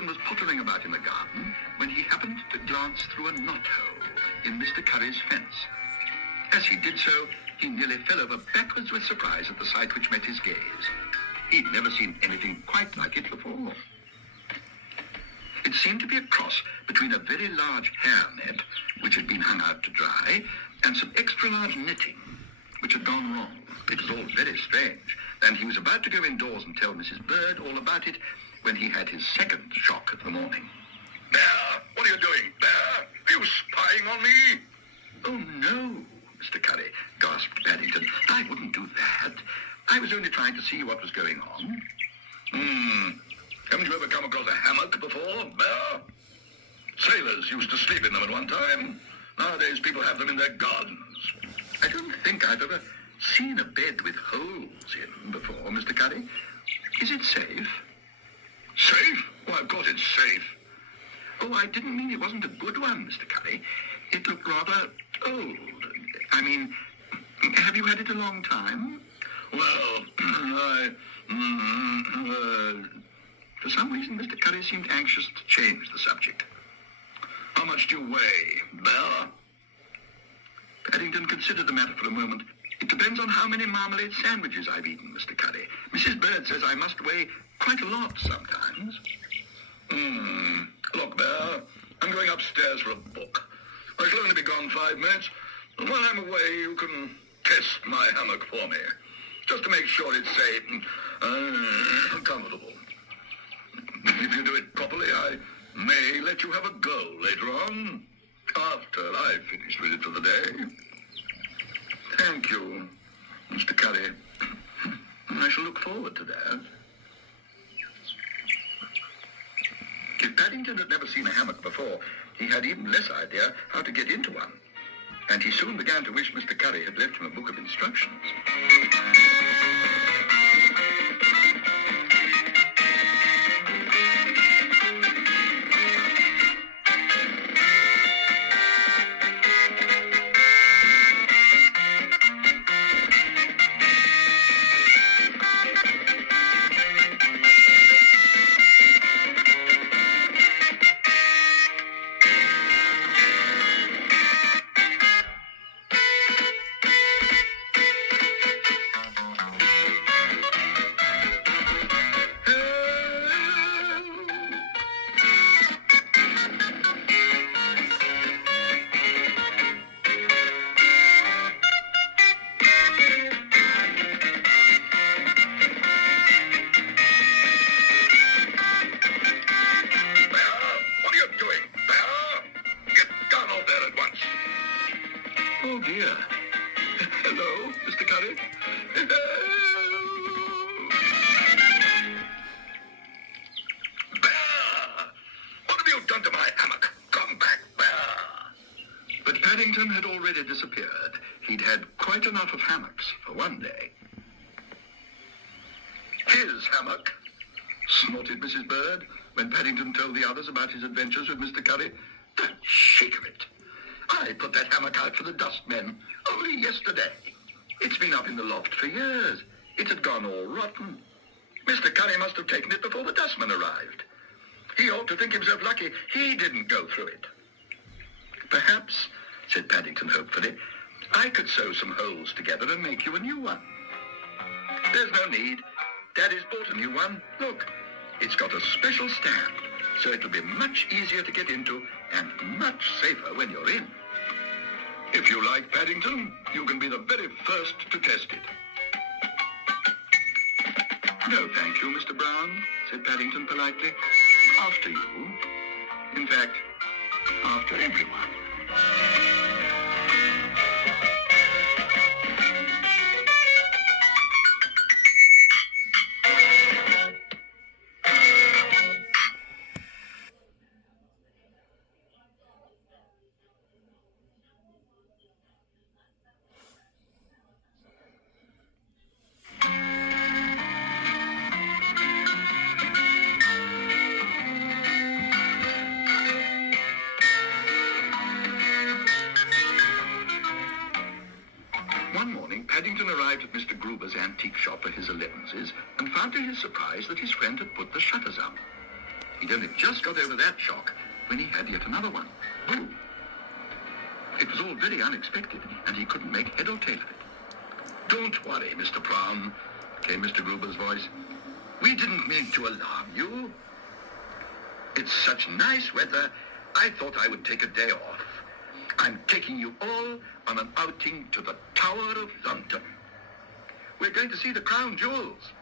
Paddington was pottering about in the garden when he happened to glance through a knothole in Mr. Curry's fence. As he did so, he nearly fell over backwards with surprise at the sight which met his gaze. He'd never seen anything quite like it before. It seemed to be a cross between a very large hairnet, which had been hung out to dry, and some extra-large knitting, which had gone wrong. It was all very strange, and he was about to go indoors and tell Mrs. Bird all about it when he had his second shock of the morning. Bear, what are you doing, Bear? Are you spying on me? Oh, no, Mr. Curry, gasped Paddington. I wouldn't do that. I was only trying to see what was going on. Haven't you ever come across a hammock before, Bear? Sailors used to sleep in them at one time. Nowadays, people have them in their gardens. I don't think I've ever seen a bed with holes in before, Mr. Curry. Is it safe? Safe? Why, of course it's safe. Oh, I didn't mean it wasn't a good one, Mr. Curry. It looked rather old. I mean, have you had it a long time? Well, For some reason, Mr. Curry seemed anxious to change the subject. How much do you weigh, Bear? Paddington considered the matter for a moment. It depends on how many marmalade sandwiches I've eaten, Mr. Curry. Mrs. Bird says I must weigh quite a lot sometimes. Look, Bear, I'm going upstairs for a book. I shall only be gone 5 minutes, and while I'm away, you can test my hammock for me, just to make sure it's safe and comfortable. If you do it properly, I may let you have a go later on, after I've finished with it for the day. Thank you, Mr. Curry. I shall look forward to that. If Paddington had never seen a hammock before, he had even less idea how to get into one. And he soon began to wish Mr. Curry had left him a book of instructions. Oh, dear. Hello, Mr. Curry. Bear! What have you done to my hammock? Come back, Bear! But Paddington had already disappeared. He'd had quite enough of hammocks for one day. His hammock, snorted Mrs. Bird when Paddington told the others about his adventures with Mr. Curry. The cheek of it! I put that hammock out for the dustmen only yesterday. It's been up in the loft for years. It had gone all rotten. Mr. Curry must have taken it before the dustman arrived. He ought to think himself lucky he didn't go through it. Perhaps, said Paddington hopefully, I could sew some holes together and make you a new one. There's no need. Daddy's bought a new one. Look, it's got a special stand, so it'll be much easier to get into and much safer when you're in. If you like, Paddington, you can be the very first to test it. No, thank you, Mr. Brown, said Paddington politely. After you. In fact, after everyone. One morning, Paddington arrived at Mr. Gruber's antique shop for his 11s and found to his surprise that his friend had put the shutters up. He'd only just got over that shock when he had yet another one. Boom! It was all very unexpected, and he couldn't make head or tail of it. Don't worry, Mr. Brown, came Mr. Gruber's voice. We didn't mean to alarm you. It's such nice weather, I thought I would take a day off. I'm taking you all on an outing to the Tower of London. We're going to see the crown jewels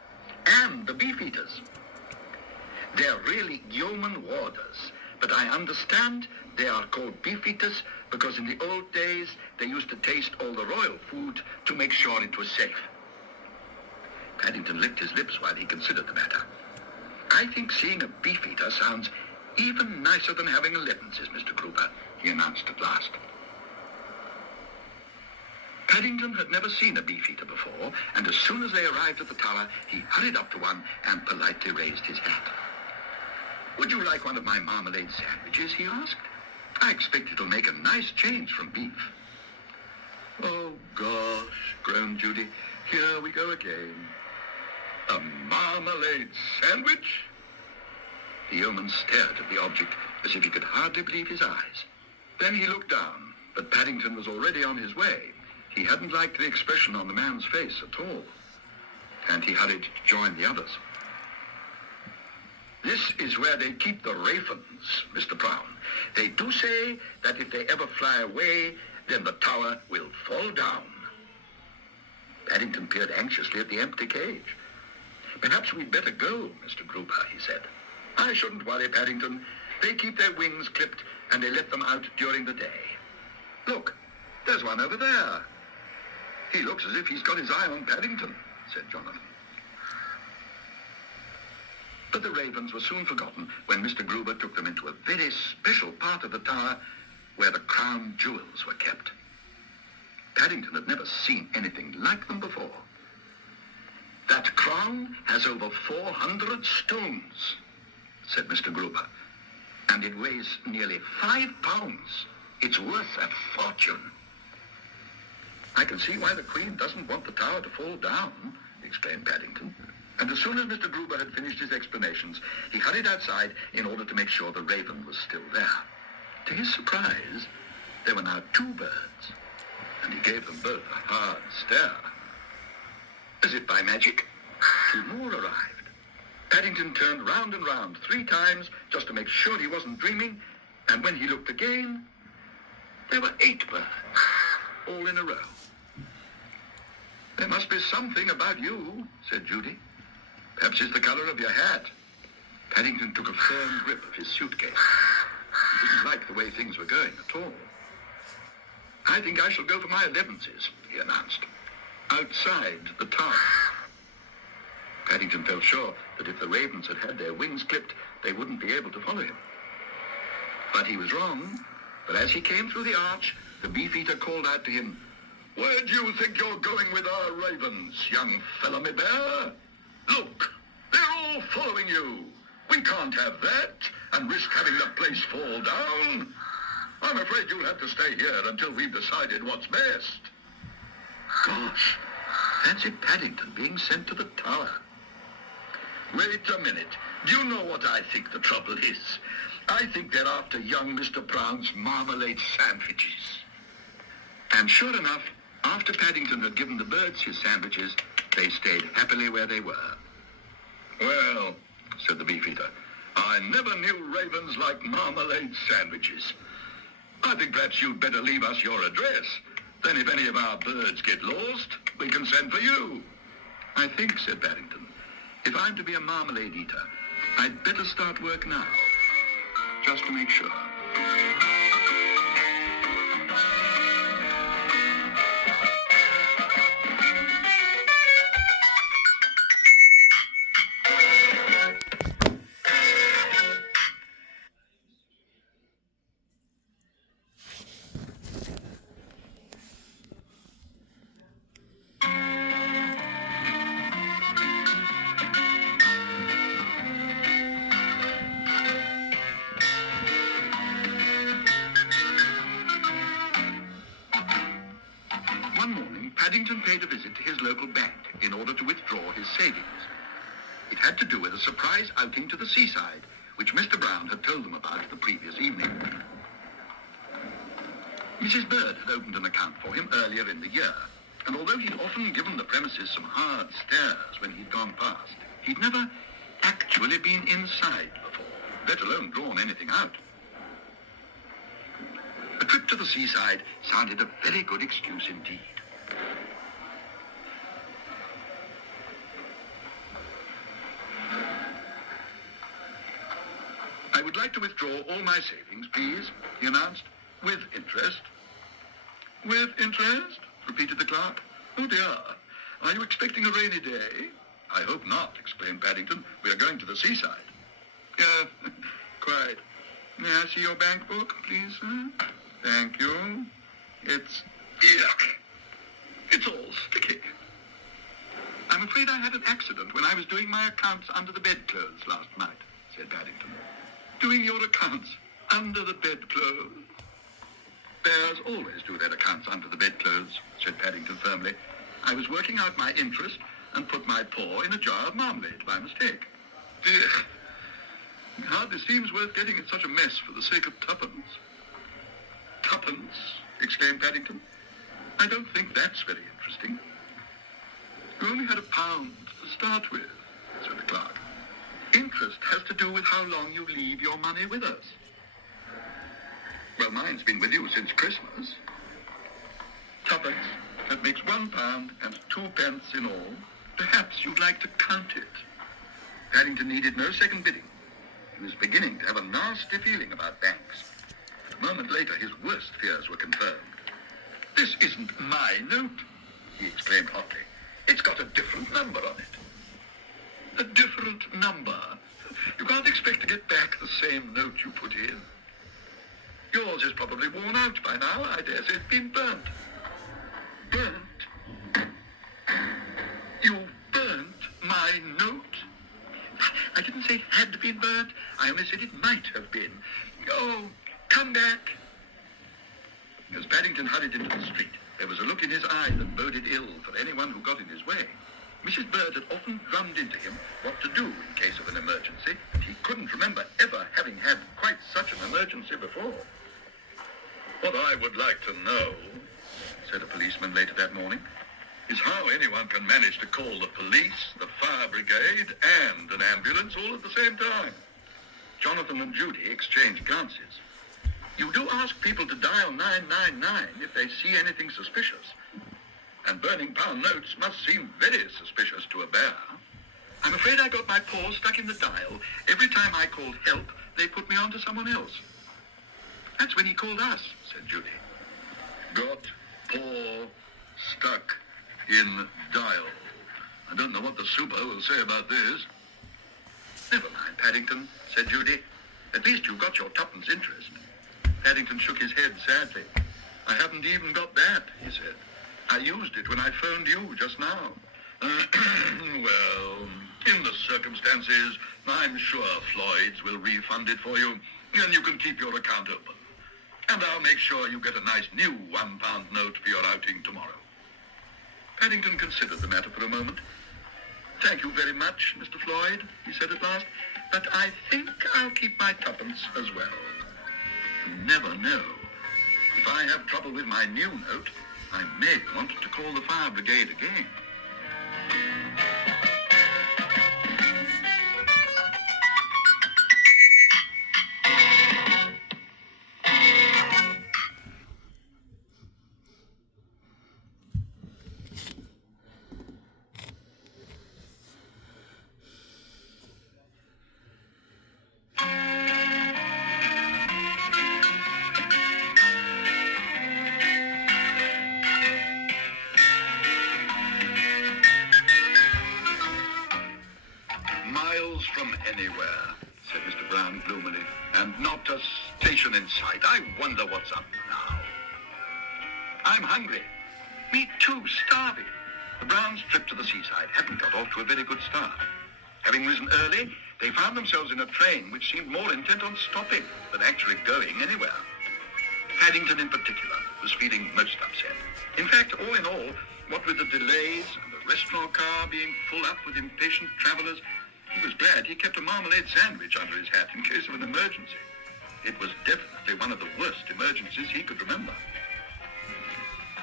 and the beefeaters. They're really yeoman warders, but I understand they are called beefeaters because in the old days they used to taste all the royal food to make sure it was safe. Paddington licked his lips while he considered the matter. I think seeing a beefeater sounds even nicer than having 11, says Mr. Gruber, he announced at last. Paddington had never seen a beefeater before, and as soon as they arrived at the tower, he hurried up to one and politely raised his hat. Would you like one of my marmalade sandwiches, he asked. I expect it'll make a nice change from beef. Oh, gosh, groaned Judy. Here we go again. A marmalade sandwich? The yeoman stared at the object as if he could hardly believe his eyes. Then he looked down, but Paddington was already on his way. He hadn't liked the expression on the man's face at all. And he hurried to join the others. This is where they keep the ravens, Mr. Brown. They do say that if they ever fly away, then the tower will fall down. Paddington peered anxiously at the empty cage. Perhaps we'd better go, Mr. Gruber, he said. I shouldn't worry, Paddington. They keep their wings clipped and they let them out during the day. Look, there's one over there. He looks as if he's got his eye on Paddington, said Jonathan. But the ravens were soon forgotten when Mr. Gruber took them into a very special part of the tower where the crown jewels were kept. Paddington had never seen anything like them before. That crown has over 400 stones, said Mr. Gruber, and it weighs nearly 5 pounds. It's worth a fortune. I can see why the Queen doesn't want the tower to fall down, exclaimed Paddington. And as soon as Mr. Gruber had finished his explanations, he hurried outside in order to make sure the raven was still there. To his surprise, there were now 2 birds, and he gave them both a hard stare. As if by magic, 2 more arrived. Paddington turned round and round 3 times just to make sure he wasn't dreaming, and when he looked again, there were 8 birds, all in a row. There must be something about you, said Judy. Perhaps it's the color of your hat. Paddington took a firm grip of his suitcase. He didn't like the way things were going at all. I think I shall go for my 11s, he announced, outside the tower. Paddington felt sure that if the ravens had had their wings clipped, they wouldn't be able to follow him. But he was wrong, for as he came through the arch, the beefeater called out to him, Where do you think you're going with our ravens, young fellow-me-bear? Look, they're all following you. We can't have that and risk having the place fall down. I'm afraid you'll have to stay here until we've decided what's best. Gosh, fancy Paddington being sent to the tower. Wait a minute. Do you know what I think the trouble is? I think they're after young Mr. Brown's marmalade sandwiches. And sure enough, after Paddington had given the birds his sandwiches, they stayed happily where they were. Well, said the beefeater, I never knew ravens like marmalade sandwiches. I think perhaps you'd better leave us your address. Then if any of our birds get lost, we can send for you. I think, said Paddington, if I'm to be a marmalade eater, I'd better start work now, just to make sure. One morning, Paddington paid a visit to his local bank in order to withdraw his savings. It had to do with a surprise outing to the seaside, which Mr. Brown had told them about the previous evening. Mrs. Bird had opened an account for him earlier in the year, and although he'd often given the premises some hard stares when he'd gone past, he'd never actually been inside before, let alone drawn anything out. A trip to the seaside sounded a very good excuse indeed. I would like to withdraw all my savings, please, he announced, with interest. With interest? Repeated the clerk. Oh dear, are you expecting a rainy day? I hope not, exclaimed Paddington. We are going to the seaside. Quite. May I see your bank book, please, sir? Thank you. It's... yuck. It's all sticky. I'm afraid I had an accident when I was doing my accounts under the bedclothes last night, said Paddington. Doing your accounts under the bedclothes? Bears always do their accounts under the bedclothes, said Paddington firmly. I was working out my interest and put my paw in a jar of marmalade by mistake. Dear, it hardly seems worth getting in such a mess for the sake of tuppence. Tuppence, exclaimed Paddington. I don't think that's very interesting. You only had £1 to start with, said the clerk. Interest has to do with how long you leave your money with us. Well, mine's been with you since Christmas. Tuppence. That makes £1 and 2p in all. Perhaps you'd like to count it. Paddington needed no second bidding. He was beginning to have a nasty feeling about banks. A moment later, his worst fears were confirmed. This isn't my note, he exclaimed hotly. It's got a different number on it. A different number? You can't expect to get back the same note you put in. Yours is probably worn out by now. I dare say it's been burnt. Burnt? You burnt my note? I didn't say it had been burnt. I only said it might have been. Oh, come back. As Paddington hurried into the street, there was a look in his eye that boded ill for anyone who got in his way. Mrs. Bird had often drummed into him what to do in case of an emergency, and he couldn't remember ever having had quite such an emergency before. What I would like to know, said a policeman later that morning, is how anyone can manage to call the police, the fire brigade, and an ambulance all at the same time. Jonathan and Judy exchanged glances. You do ask people to dial 999 if they see anything suspicious. And burning pound notes must seem very suspicious to a bear. I'm afraid I got my paw stuck in the dial. Every time I called help, they put me on to someone else. That's when he called us, said Judy. Got paw stuck in dial. I don't know what the super will say about this. Never mind, Paddington, said Judy. At least you've got your tuppence interest. Paddington shook his head sadly. I haven't even got that, he said. I used it when I phoned you just now. Well, in the circumstances, I'm sure Floyd's will refund it for you, and you can keep your account open. And I'll make sure you get a nice new £1 note for your outing tomorrow. Paddington considered the matter for a moment. Thank you very much, Mr. Floyd, he said at last, but I think I'll keep my tuppence as well. You never know. If I have trouble with my new note, I may want to call the fire brigade again. From anywhere, said Mr. Brown gloomily, and not a station in sight. I wonder what's up now. I'm hungry. Me too, starving. The Browns' trip to the seaside hadn't got off to a very good start. Having risen early, they found themselves in a train which seemed more intent on stopping than actually going anywhere. Paddington in particular was feeling most upset. In fact, all in all, what with the delays and the restaurant car being full up with impatient travelers, He was glad he kept a marmalade sandwich under his hat in case of an emergency. It was definitely one of the worst emergencies he could remember.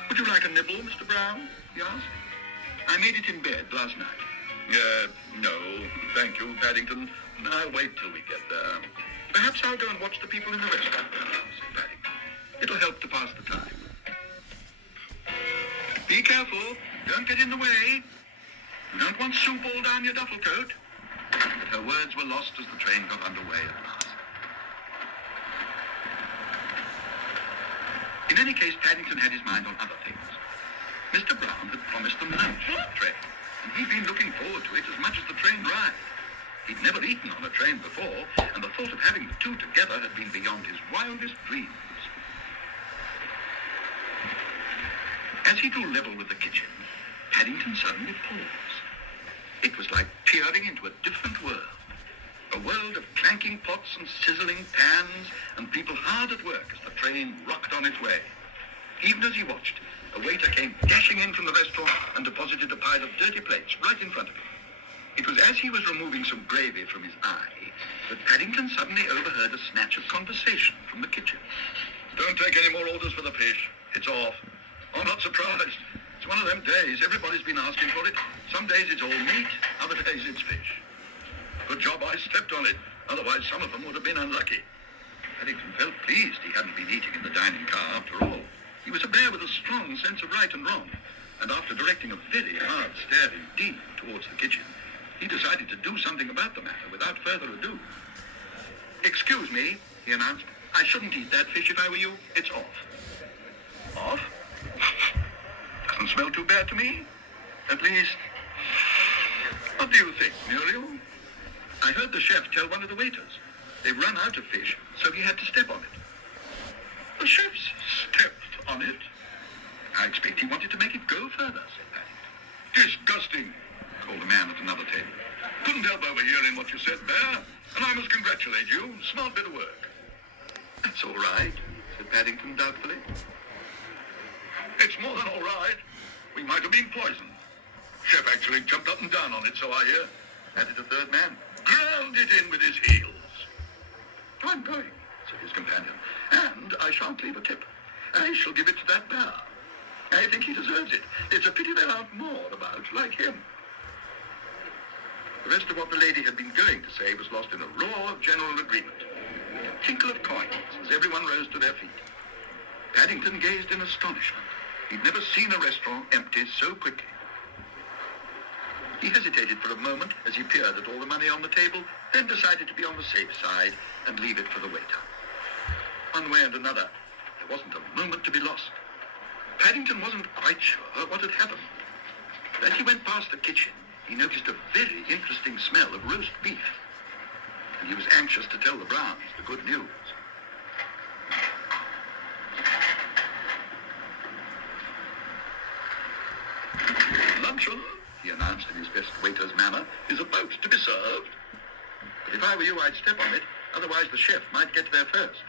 Would you like a nibble, Mr. Brown? He asked. I made it in bed last night. No, thank you, Paddington. I'll wait till we get there. Perhaps I'll go and watch the people in the restaurant, said Paddington. It'll help to pass the time. Be careful. Don't get in the way. You don't want soup all down your duffel coat. But her words were lost as the train got underway at last. In any case, Paddington had his mind on other things. Mr. Brown had promised them lunch on the train, and he'd been looking forward to it as much as the train ride. He'd never eaten on a train before, and the thought of having the two together had been beyond his wildest dreams. As he drew level with the kitchen, Paddington suddenly paused. It was like peering into a different world. A world of clanking pots and sizzling pans, and people hard at work as the train rocked on its way. Even as he watched, a waiter came dashing in from the restaurant and deposited a pile of dirty plates right in front of him. It was as he was removing some gravy from his eye that Paddington suddenly overheard a snatch of conversation from the kitchen. Don't take any more orders for the fish. It's off. Oh, not surprised. It's one of them days. Everybody's been asking for it. Some days it's all meat, other days it's fish. Good job I stepped on it. Otherwise, some of them would have been unlucky. Paddington felt pleased he hadn't been eating in the dining car after all. He was a bear with a strong sense of right and wrong. And after directing a very hard stare indeed towards the kitchen, he decided to do something about the matter without further ado. Excuse me, he announced. I shouldn't eat that fish if I were you. It's off. Off? Doesn't smell too bad to me. At least, what do you think, Muriel? I heard the chef tell one of the waiters. They've run out of fish, so he had to step on it. The chef stepped on it? I expect he wanted to make it go further, said Paddington. Disgusting, called the man at another table. Couldn't help overhearing what you said, Bear, and I must congratulate you. Smart bit of work. That's all right, said Paddington doubtfully. It's more than all right. We might have been poisoned. Chef actually jumped up and down on it, so I hear, added a third man. Ground it in with his heels. I'm going, said his companion, and I shan't leave a tip. I shall give it to that bear. I think he deserves it. It's a pity there aren't more about like him. The rest of what the lady had been going to say was lost in a roar of general agreement. A tinkle of coins as everyone rose to their feet. Paddington gazed in astonishment. He'd never seen a restaurant empty so quickly. He hesitated for a moment as he peered at all the money on the table, then decided to be on the safe side and leave it for the waiter. One way and another, there wasn't a moment to be lost. Paddington wasn't quite sure what had happened. As he went past the kitchen, he noticed a very interesting smell of roast beef. And he was anxious to tell the Browns the good news. Luncheon, he announced in his best waiter's manner, is about to be served. But if I were you, I'd step on it. Otherwise, the chef might get there first.